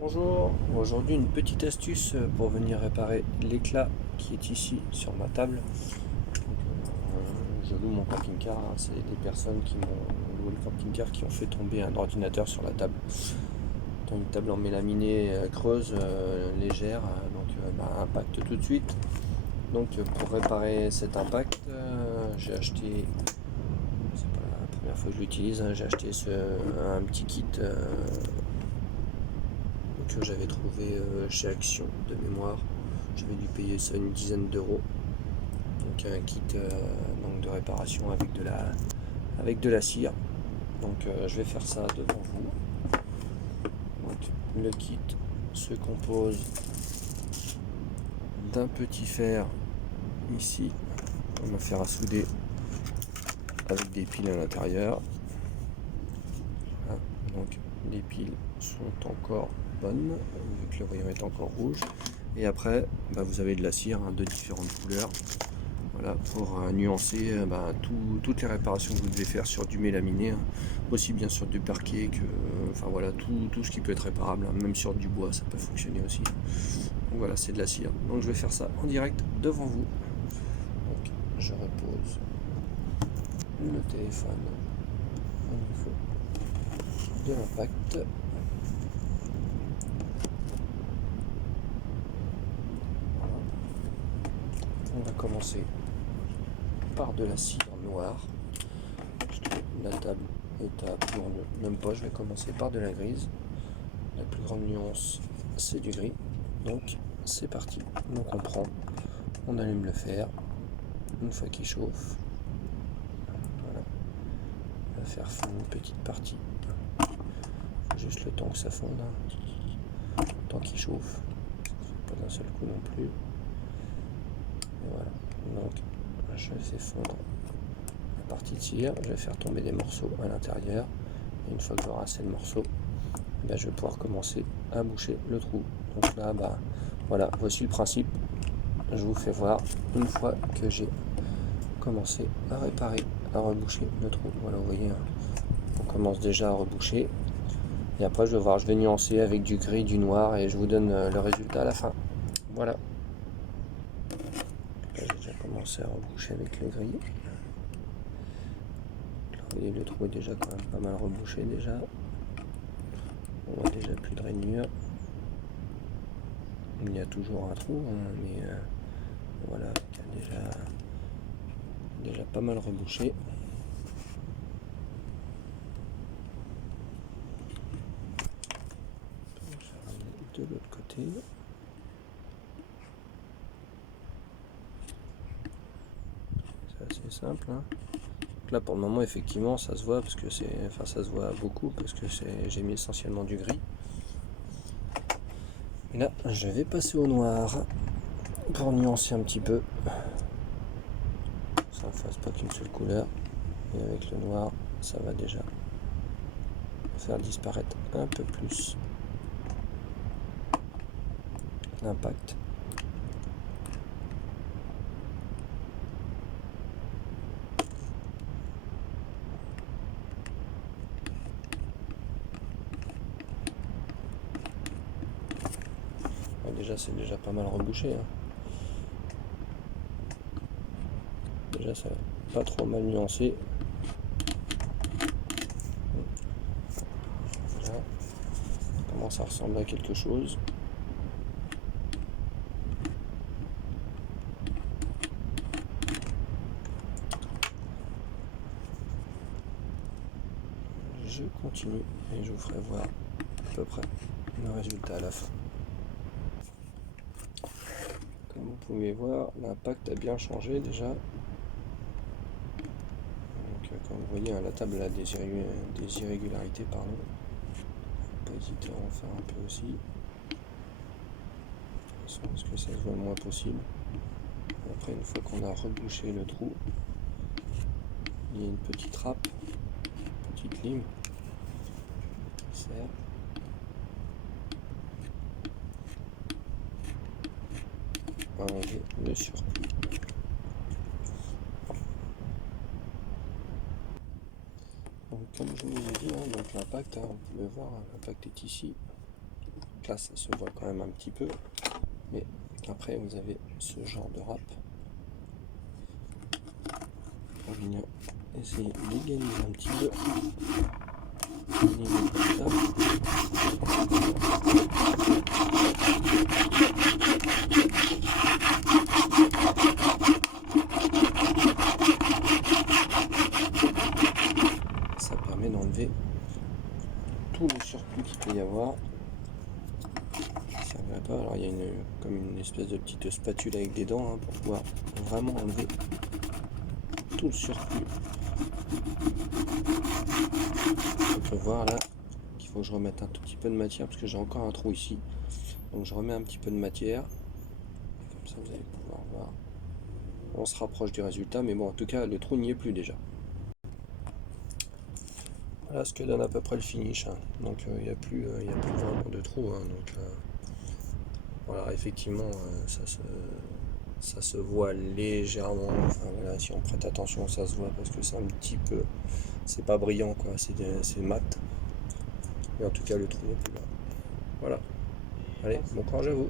Bonjour, aujourd'hui une petite astuce pour venir réparer l'éclat qui est ici sur ma table. Je loue mon camping-car, hein. C'est des personnes qui m'ont loué le camping-car qui ont fait tomber un ordinateur sur la table. Dans une table en mélaminé creuse, légère, impact tout de suite. Donc pour réparer cet impact, j'ai acheté, c'est pas la première fois que je l'utilise, hein, j'ai acheté un petit kit que j'avais trouvé chez Action de mémoire. J'avais dû payer ça une dizaine d'euros. Donc un kit donc de réparation avec de la cire. Donc je vais faire ça devant vous. Donc, le kit se compose d'un petit fer ici, un fer à souder avec des piles à l'intérieur. Voilà. Donc les piles sont encore bonnes, vu que le rayon est encore rouge. Et après, vous avez de la cire, hein, de différentes couleurs. Voilà, pour nuancer toutes les réparations que vous devez faire sur du mélaminé, hein, aussi bien sur du parquet que, tout ce qui peut être réparable, hein, même sur du bois, ça peut fonctionner aussi. Donc voilà, c'est de la cire. Donc je vais faire ça en direct devant vous. Donc je repose le téléphone au niveau de l'impact. On va commencer par de la cire noire, parce que la table est à plus grande, même pas, je vais commencer par de la grise. La plus grande nuance, c'est du gris. Donc c'est parti. Donc on prend, on allume le fer. Une fois qu'il chauffe, voilà, on va faire fondre une petite partie. Juste le temps que ça fonde, le temps qu'il chauffe, pas d'un seul coup non plus. Et voilà. Donc je fais fondre la partie de cire. Je vais faire tomber des morceaux à l'intérieur. Et une fois que j'aurai assez de morceaux, je vais pouvoir commencer à boucher le trou. Donc là, voilà, voici le principe. Je vous fais voir une fois que j'ai commencé à réparer, à reboucher le trou. Voilà, vous voyez, on commence déjà à reboucher. Et après, je vais nuancer avec du gris, du noir, et je vous donne le résultat à la fin. Voilà. Là, j'ai déjà commencé à reboucher avec le gris. Là, vous voyez, le trou est déjà quand même pas mal rebouché déjà. On voit déjà plus de rainures. Il y a toujours un trou, hein, mais voilà, il y a déjà pas mal rebouché. De l'autre côté. C'est assez simple, hein. Là pour le moment effectivement ça se voit parce que ça se voit beaucoup parce que j'ai mis essentiellement du gris. Et là je vais passer au noir pour nuancer un petit peu. Ça ne fasse pas qu'une seule couleur. Et avec le noir ça va déjà faire disparaître un peu plus l'impact. Déjà c'est déjà pas mal rebouché, hein. Déjà ça va pas trop mal nuancé. Là, ça commence à ressembler à quelque chose. Je continue et je vous ferai voir à peu près le résultat à la fin. Comme vous pouvez voir, l'impact a bien changé déjà. Donc, comme vous voyez, la table a des irrégularités, pardon. Faut pas hésiter à en faire un peu aussi. De toute façon, parce que ça se voit le moins possible. Après, une fois qu'on a rebouché le trou, il y a une petite râpe, une petite lime qui sert. À enlever le surplus. Donc, comme je vous ai dit, hein, donc l'impact, hein, vous pouvez voir, l'impact est ici. là ça se voit quand même un petit peu, mais après vous avez ce genre de râpe. On va venir essayer d'égaliser un petit peu au niveau de la table. Ça permet d'enlever tout le surplus qu'il peut y avoir. Ça ne va pas. Alors il y a comme une espèce de petite spatule avec des dents pour pouvoir vraiment enlever tout le surplus. On peut voir là qu'il faut que je remette un tout petit peu de matière parce que j'ai encore un trou ici. Donc je remets un petit peu de matière. Et comme ça vous allez pouvoir voir. On se rapproche du résultat, mais bon en tout cas le trou n'y est plus déjà. Voilà ce que donne à peu près le finish. Donc il n'y a plus vraiment de trou. Donc voilà, effectivement ça se voit légèrement. Enfin voilà, si on prête attention ça se voit parce que c'est un petit peu, c'est pas brillant quoi, c'est mat. Mais en tout cas le trou n'est plus là. Voilà. Allez, bon courage à vous.